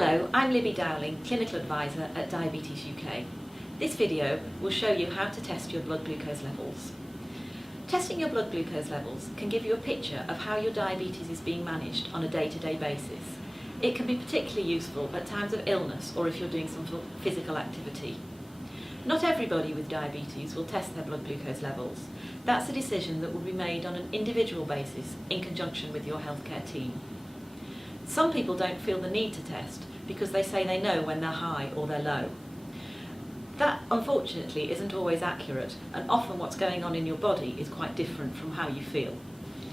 Hello, I'm Libby Dowling, Clinical Advisor at Diabetes UK. This video will show you how to test your blood glucose levels. Testing your blood glucose levels can give you a picture of how your diabetes is being managed on a day-to-day basis. It can be particularly useful at times of illness or if you're doing some physical activity. Not everybody with diabetes will test their blood glucose levels. That's a decision that will be made on an individual basis in conjunction with your healthcare team. Some people don't feel the need to test because they say they know when they're high or they're low. That, unfortunately, isn't always accurate, and often what's going on in your body is quite different from how you feel.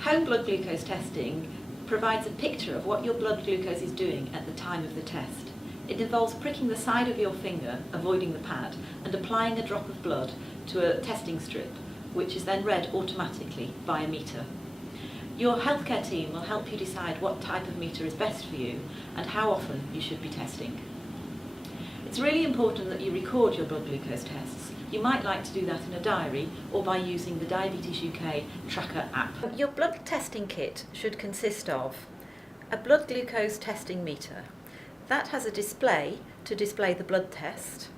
Home blood glucose testing provides a picture of what your blood glucose is doing at the time of the test. It involves pricking the side of your finger, avoiding the pad, and applying a drop of blood to a testing strip, which is then read automatically by a meter. Your healthcare team will help you decide what type of meter is best for you and how often you should be testing. It's really important that you record your blood glucose tests. You might like to do that in a diary or by using the Diabetes UK Tracker app. Your blood testing kit should consist of a blood glucose testing meter. That has a display to display the blood test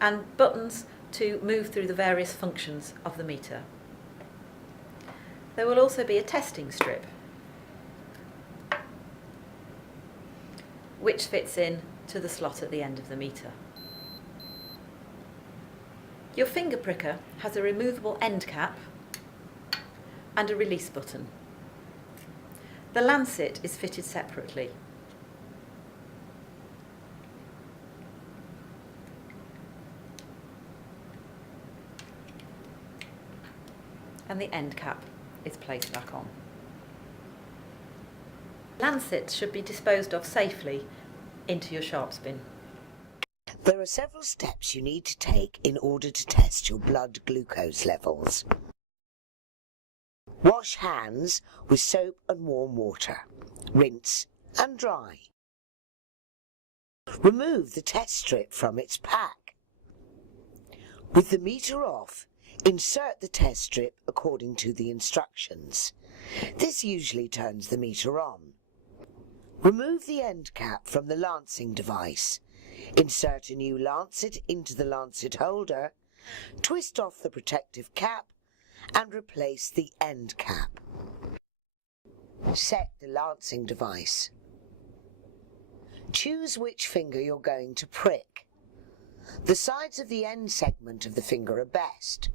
and buttons to move through the various functions of the meter. There will also be a testing strip which fits in to the slot at the end of the meter. Your finger pricker has a removable end cap and a release button. The lancet is fitted separately. And the end cap is placed back on. Lancets should be disposed of safely into your sharps bin. There are several steps you need to take in order to test your blood glucose levels. Wash hands with soap and warm water. Rinse and dry. Remove the test strip from its pack. With the meter off, insert the test strip according to the instructions. This usually turns the meter on. Remove the end cap from the lancing device. Insert a new lancet into the lancet holder, twist off the protective cap and replace the end cap. Set the lancing device. Choose which finger you're going to prick. The sides of the end segment of the finger are best.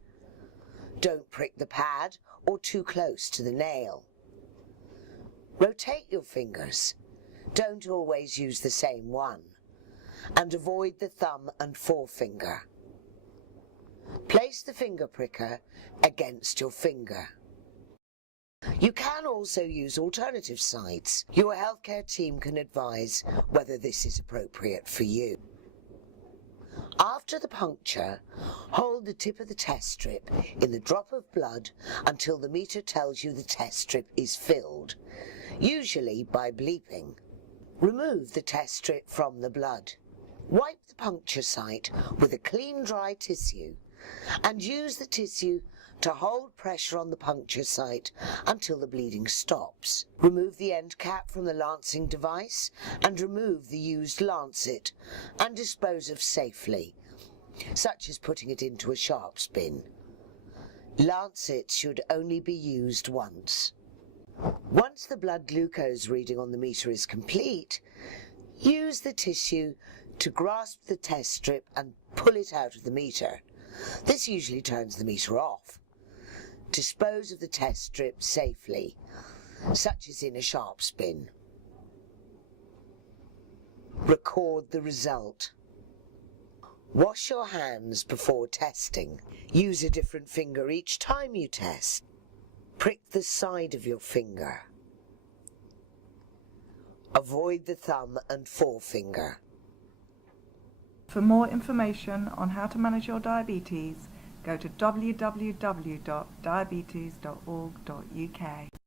Don't prick the pad or too close to the nail. Rotate your fingers. Don't always use the same one. And avoid the thumb and forefinger. Place the finger pricker against your finger. You can also use alternative sides. Your healthcare team can advise whether this is appropriate for you. After the puncture, hold the tip of the test strip in the drop of blood until the meter tells you the test strip is filled, usually by bleeping. Remove the test strip from the blood. Wipe the puncture site with a clean, dry tissue and use the tissue to hold pressure on the puncture site until the bleeding stops. Remove the end cap from the lancing device and remove the used lancet and dispose of safely, such as putting it into a sharps bin. Lancets should only be used once. Once the blood glucose reading on the meter is complete, use the tissue to grasp the test strip and pull it out of the meter. This usually turns the meter off. Dispose of the test strip safely, such as in a sharps bin. Record the result. Wash your hands before testing. Use a different finger each time you test. Prick the side of your finger. Avoid the thumb and forefinger. For more information on how to manage your diabetes, go to www.diabetes.org.uk.